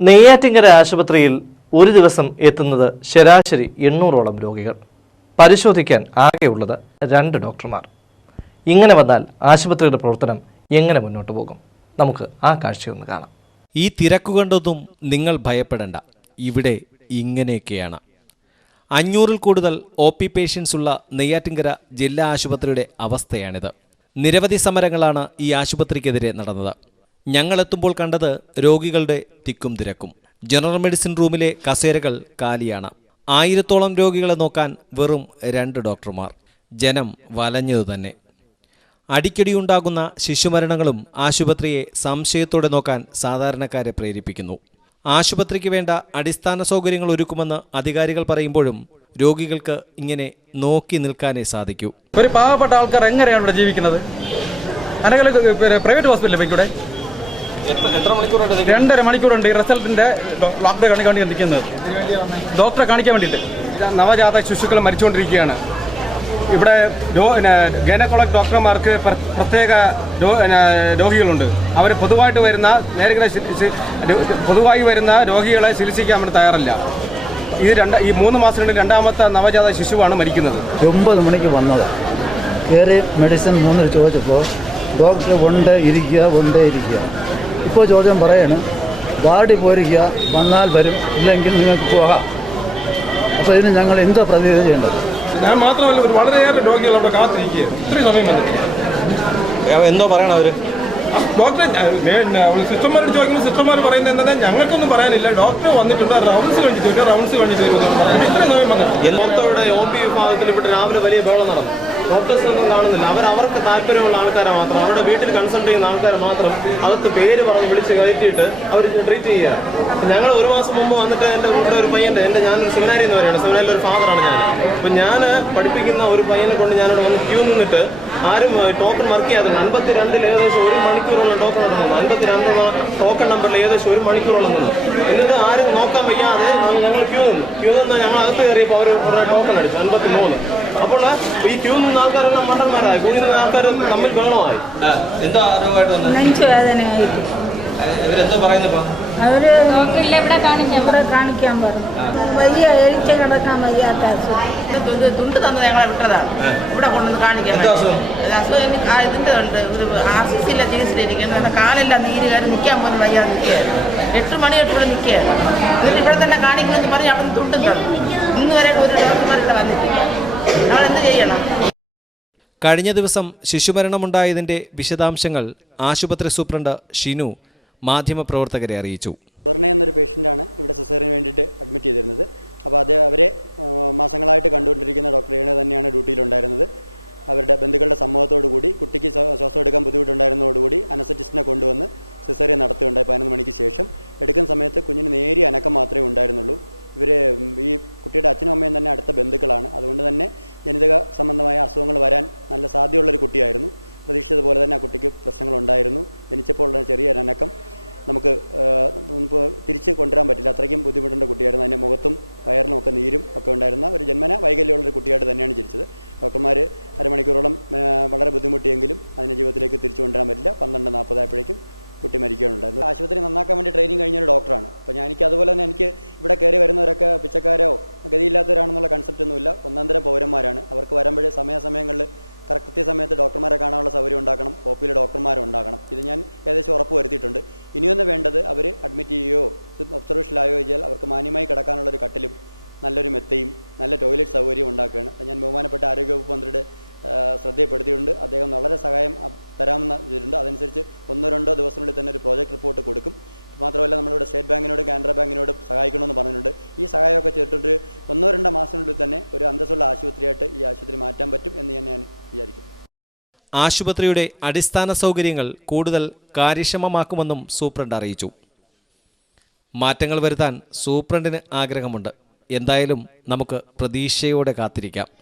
നെയ്യാറ്റിങ്കര ആശുപത്രിയിൽ ഒരു ദിവസം എത്തുന്നത് ശരാശരി എണ്ണൂറോളം രോഗികൾ. പരിശോധിക്കാൻ ആകെയുള്ളത് രണ്ട് ഡോക്ടർമാർ. ഇങ്ങനെ വന്നാൽ ആശുപത്രിയുടെ പ്രവർത്തനം എങ്ങനെ മുന്നോട്ട് പോകും? നമുക്ക് ആ കാഴ്ചയൊന്ന് കാണാം. ഈ തിരക്ക് കണ്ടതും നിങ്ങൾ ഭയപ്പെടേണ്ട. ഇവിടെ ഇങ്ങനെയൊക്കെയാണ്. അഞ്ഞൂറിൽ കൂടുതൽ ഒ പി പേഷ്യൻസ് ഉള്ള നെയ്യാറ്റിങ്കര ജില്ലാ ആശുപത്രിയുടെ അവസ്ഥയാണിത്. നിരവധി സമരങ്ങളാണ് ഈ ആശുപത്രിക്കെതിരെ നടന്നത്. ഞങ്ങളെത്തുമ്പോൾ കണ്ടത് രോഗികളുടെ തിക്കും തിരക്കും. ജനറൽ മെഡിസിൻ റൂമിലെ കസേരകൾ കാലിയാണ്. ആയിരത്തോളം രോഗികളെ നോക്കാൻ വെറും രണ്ട് ഡോക്ടർമാർ. ജനം വലഞ്ഞതു തന്നെ. അടിക്കടിയുണ്ടാകുന്ന ശിശുമരണങ്ങളും ആശുപത്രിയെ സംശയത്തോടെ നോക്കാൻ സാധാരണക്കാരെ പ്രേരിപ്പിക്കുന്നു. ആശുപത്രിക്ക് വേണ്ട അടിസ്ഥാന സൗകര്യങ്ങൾ ഒരുക്കുമെന്ന് അധികാരികൾ പറയുമ്പോഴും രോഗികൾക്ക് ഇങ്ങനെ നോക്കി നിൽക്കാനേ സാധിക്കൂ. ഒരു പാവപ്പെട്ട ആൾക്കാർ എങ്ങനെയാണ് ഇവിടെ ജീവിക്കുന്നത്? അല്ലെങ്കിൽ പ്രൈവറ്റ് ഹോസ്പിറ്റലിൽ പോയിക്കൂടെ? രണ്ടര മണിക്കൂറുണ്ട് ഈ റിസൾട്ടിന്റെ ഡോക്ടറെ കാണിക്കാൻ വേണ്ടി നിൽക്കുന്നത് ഡോക്ടറെ കാണിക്കാൻ വേണ്ടിയിട്ട്. നവജാത ശിശുക്കൾ മരിച്ചുകൊണ്ടിരിക്കുകയാണ്. ഇവിടെ ഗൈനക്കോളജ് ഡോക്ടർമാർക്ക് പ്രത്യേക രോഗികളുണ്ട്. അവർ പൊതുവായിട്ട് വരുന്ന നേരെ പൊതുവായി വരുന്ന രോഗികളെ ചികിത്സിക്കാൻ അവർ തയ്യാറല്ല. ഇത് രണ്ട് ഈ മൂന്ന് മാസത്തിനുള്ളിൽ രണ്ടാമത്തെ നവജാത ശിശുവാണ് മരിക്കുന്നത്. ഒമ്പത് മണിക്ക് വന്നതാണ് കയറി മെഡിസിൻ മൂന്ന് ചോദിച്ചപ്പോൾ ഡോക്ടർ ഉണ്ട് ഇരിക്കുക ഉണ്ട് ഇരിക്കുക. ഇപ്പോൾ ചോദ്യം പറയാണ് വാർഡിൽ പോയിരിക്കുക വന്നാൽ വരും ഇല്ലെങ്കിൽ നിങ്ങൾക്ക് പോകാം. അപ്പോൾ ഇതിന് ഞങ്ങൾ എന്താ പ്രതിനിധി ചെയ്യേണ്ടത്? ഞാൻ മാത്രമല്ല ഒരു വളരെയേറെ രോഗികൾ അവിടെ കാത്തിരിക്കുക ഇത്രയും സമയം വന്നിട്ട്. എന്തോ പറയണം അവർ ഡോക്ടറെ സിസ്റ്റർമാരോട് ചോദിക്കുമ്പോൾ സിസ്റ്റർമാർ പറയുന്നത് എന്താ? ഞങ്ങൾക്കൊന്നും പറയാനില്ല. ഡോക്ടർ വന്നിട്ടുണ്ട് റൗണ്ട്സ് കഴിഞ്ഞിട്ട് റൗണ്ട്സ് കഴിഞ്ഞിട്ട് ഇത്രയും സമയം വന്നിട്ടുണ്ട് പുറത്തവിടെ ഒ പി വിഭാഗത്തിൽ ഇവിടെ രാവിലെ വലിയ ബഹളം നടന്നു. ഡോക്ടേഴ്സ് ഒന്നും കാണുന്നില്ല. അവർ അവർക്ക് താല്പര്യമുള്ള ആൾക്കാരെ മാത്രം അവരുടെ വീട്ടിൽ കൺസൾട്ട് ചെയ്യുന്ന ആൾക്കാരെ മാത്രം അകത്ത് പേര് പറഞ്ഞ് വിളിച്ച് കയറ്റിയിട്ട് അവർ ട്രീറ്റ് ചെയ്യുക. ഞങ്ങൾ ഒരു മാസം മുമ്പ് വന്നിട്ട് എന്റെ ഇവിടെ ഒരു പയ്യന്റെ എന്റെ ഞാനൊരു സെമിനാരി എന്ന് പറയുന്നത്. സെമിനാരിലെ ഒരു ഫാദറാണ് ഞാൻ. അപ്പം ഞാൻ പഠിപ്പിക്കുന്ന ഒരു പയ്യനെ കൊണ്ട് ഞാനിവിടെ വന്ന് ക്യൂ നിന്നിട്ട് ആരും ടോക്കൺ മാർക്ക് ചെയ്യാതുണ്ട് അൻപത്തി രണ്ടിൽ ഏകദേശം ഒരു മണിക്കൂറോളം ടോക്കൺ നടന്നു അൻപത്തി രണ്ടെന്ന ടോക്കൺ നമ്പറിൽ ഏകദേശം ഒരു മണിക്കൂറോളം നിന്നു. എന്നിട്ട് ആരും നോക്കാൻ വയ്യാതെ ഞങ്ങൾ ക്യൂ നിന്നു. ക്യൂ നിന്ന് ഞങ്ങൾ അകത്ത് കയറിയപ്പോൾ അവർ ടോക്കൺ അടിച്ചു. അൻപത്തി മൂന്ന് അപ്പോൾ ഈ ക്യൂ നിന്ന് ആൾക്കാരെല്ലാം മണ്ടന്മാരായി. കൂടി നിന്ന് ആൾക്കാർ തമ്മിൽ ബഹളമായി. എന്തോ നെഞ്ചുവേദനയായിട്ട് ഇവരെന്തോ പറയുന്നപ്പോ അവർ ഡോക്ടറില്ല ഇവിടെ കാണിക്കാം ഇവിടെ കാണിക്കാൻ പറഞ്ഞു. വലിയ എഴിച്ച് കിടക്കാൻ വയ്യാത്ത അസുഖം. തുണ്ട് തന്നത് ഞങ്ങളെ വിട്ടതാണ്. ഇവിടെ കൊണ്ടുവന്ന് കാണിക്കാൻ അസുഖം? ഇതിന്റെ ഉണ്ട്. ഒരു ആർ സി സിയിലെ ചികിത്സയിലിരിക്കുന്നത്. കാലെല്ലാം നീര് കയറി നിൽക്കാൻ പോലും വയ്യാതെ നിൽക്കുകയായിരുന്നു എട്ട് മണി തൊട്ട് മണി നിൽക്കുകയായിരുന്നു എന്നിട്ട് ഇവിടെ തന്നെ കാണിക്കുമെന്ന് പറഞ്ഞ് അവിടെ നിന്ന് തുണ്ടും ഇന്ന് വരെ ഒരു ഡോക്ടർമാർ ഇവിടെ വന്നിട്ടില്ല. എന്ത് ചെയ്യണം? കഴിഞ്ഞ ദിവസം ശിശുമരണമുണ്ടായതിന്റെ വിശദാംശങ്ങൾ ആശുപത്രി സൂപ്രണ്ട് ഷിനു മാധ്യമപ്രവർത്തകരെ അറിയിച്ചു. സുവർണ എന്നൊരു പേഷ്യന്റാണ് ഇവിടെ സിസേറിന് വേണ്ടിയിട്ട് അഡ്മിറ്റ് ചെയ്തിരുന്നത്. അപ്പോൾ അത് അവരെ മാസങ്ങളായിട്ട് കണ്ടുകൊണ്ടിരിക്കുന്ന ഡോക്ടർ ഏണ തന്നെയാണ് ഡ്യൂട്ടിയിലുണ്ടായിരുന്നത്. അവരുടെ ബന്ധുക്കളുടെ സമ്മതത്തോടു കൂടി കുട്ടിക്ക് ശ്വാസം എടുക്കാൻ ബുദ്ധിമുട്ടുണ്ടായിരുന്നതോടുകൂടി അനസറ്റിസ്റ്റിനെ കൊണ്ടുവന്ന് സിസേറിയൻ നടത്തുകയുണ്ടായി പതിനൊന്ന് മണിക്ക് ശേഷം. എടുക്കുന്ന സമയത്ത് കുഞ്ഞിന് നേരിയ അനക്കം മാത്രമേ ഉണ്ടായിരുന്നുള്ളൂ. ഇവർ ഈ കുട്ടിയുടെ അച്ഛനും അമ്മയും തന്നെ അടുത്ത ബന്ധുക്കളാണ്. അതുകൊണ്ട് തന്നെ ജനിതക സംബന്ധമായ അസുഖങ്ങൾ വരാൻ നല്ല സാധ്യതയുള്ളൊരു കുട്ടിയായിരുന്നു. പ്രതീക്ഷിച്ചതുപോലെ തന്നെ ആ കുട്ടിക്ക് പ്രശ്നങ്ങളുണ്ടായിരുന്നു. ജനിച്ചപ്പോൾ ചെറിയ അനക്കം നമുക്ക് തിരിച്ച് കൊണ്ടുവരാൻ പറ്റില്ല. അത്രയ്ക്കും ബുദ്ധിമുട്ടുള്ള കുട്ടിയായിരുന്നു. അതിന്റെ മുഖത്തും വയറിലും ഒക്കെ നീരും ഒക്കെ ഉണ്ടായിരുന്ന ഒരു ജന്മന വൈകല്യമുള്ളൊരു കുട്ടിയായിട്ട് തന്നെയാണ് ജനിച്ചത്. ഡോക്ടർമാർ അരമണിക്കൂറോളം വളരെ ബുദ്ധിമുട്ടിയെങ്കിലും അതിനെ ജീവിതത്തിലേക്ക് തിരിച്ചു കൊണ്ടുവരാൻ പറ്റില്ല. പന്ത്രണ്ട് നാൽപ്പതായപ്പോഴേക്കും കുട്ടി മരിക്കുകയാണുണ്ടായിരുന്നു ആശുപത്രി നന്നാക്കാൻ വേണ്ടി ട്രെയിനിങ് കഴിഞ്ഞൊരു ഡോക്ടറാണ് അപ്പോൾ ഞാൻ എനിക്ക് അതുപോലെ തന്നെ എനിക്ക് ഇവിടെ കയറി വരുന്നവരൊക്കെ പിച്ചക്കാരോ ഗതിയില്ലാത്തവരാണെന്നുള്ള കൺസെപ്റ്റ് ഒന്നുമില്ല. ഒന്നാന്തര പൗരന്മാരാണ്. അവർക്ക് വരുമ്പോഴേ സമയാസമയങ്ങളിൽ കറക്റ്റ് സമയത്ത് ഡോക്ടർമാരെ കാണാനുള്ള സൗകര്യം ഉണ്ടാക്കണം. ഒ ഡോക്ടർമാരും ഉണ്ടാക്കണം. ഇത് ഞാൻ ഏകദേശം ഉറപ്പ് വരുത്തിയിട്ടുണ്ട്. ഇനിയൊന്ന് വേണ്ടത് അവർ അഡ്മിറ്റ് ചെയ്യുകയോ ഒബ്സർവേഷനിലായോ ചെയ്താൽ അവർക്ക് മാന്യമായി കിടക്കാനുള്ള ഒരു കട്ടിലും നല്ലൊരു മെത്തയും നല്ല ടോയ്ലറ്റ് സൗകര്യവും ഉണ്ടാക്കുകയാണ്. ഞാൻ ബഹുമാനപ്പെട്ട ആരോഗ്യവകുപ്പ് മന്ത്രിയുടെ ആ, ശ്രദ്ധയിൽപ്പെടുത്തിയിട്ടുണ്ട് അദ്ദേഹം വളരെ സഹായം തരാമെന്ന് ചെയ്തിട്ടുണ്ട് അതനുസരിച്ച് ഒന്നോ രണ്ടോ ദിവസത്തിനുള്ളിൽ തന്നെ ഒരു പ്രോജക്റ്റ് റിപ്പോർട്ട് കൊടുക്കും. മാത്രമല്ല നമ്മളിവിടെ സ്റ്റേറ്റ് ബാങ്കിനോടും കാനറ ബാങ്കിനോടും സഹായിക്കണമെന്ന് പറഞ്ഞിട്ടുണ്ട്. ഈ സഹായമൊക്കെ ചേർത്തിട്ട് ഒന്നോ രണ്ടോ മാസത്തിനുള്ളിൽ തന്നെ ഒരു അന്തസ്സുള്ള ആശുപത്രിയായിട്ട് ഈ ആശുപത്രി മാറ്റാൻ പറ്റും എന്ന് ഞാൻ ഞാൻ വിചാരിക്കുന്നു. ആശുപത്രിയുടെ അടിസ്ഥാന സൗകര്യങ്ങൾ കൂടുതൽ കാര്യക്ഷമമാക്കുമെന്നും സൂപ്രണ്ട് അറിയിച്ചു. മാറ്റങ്ങൾ വരുത്താൻ സൂപ്രണ്ടിന് ആഗ്രഹമുണ്ട്. എന്തായാലും നമുക്ക് പ്രതീക്ഷയോടെ കാത്തിരിക്കാം.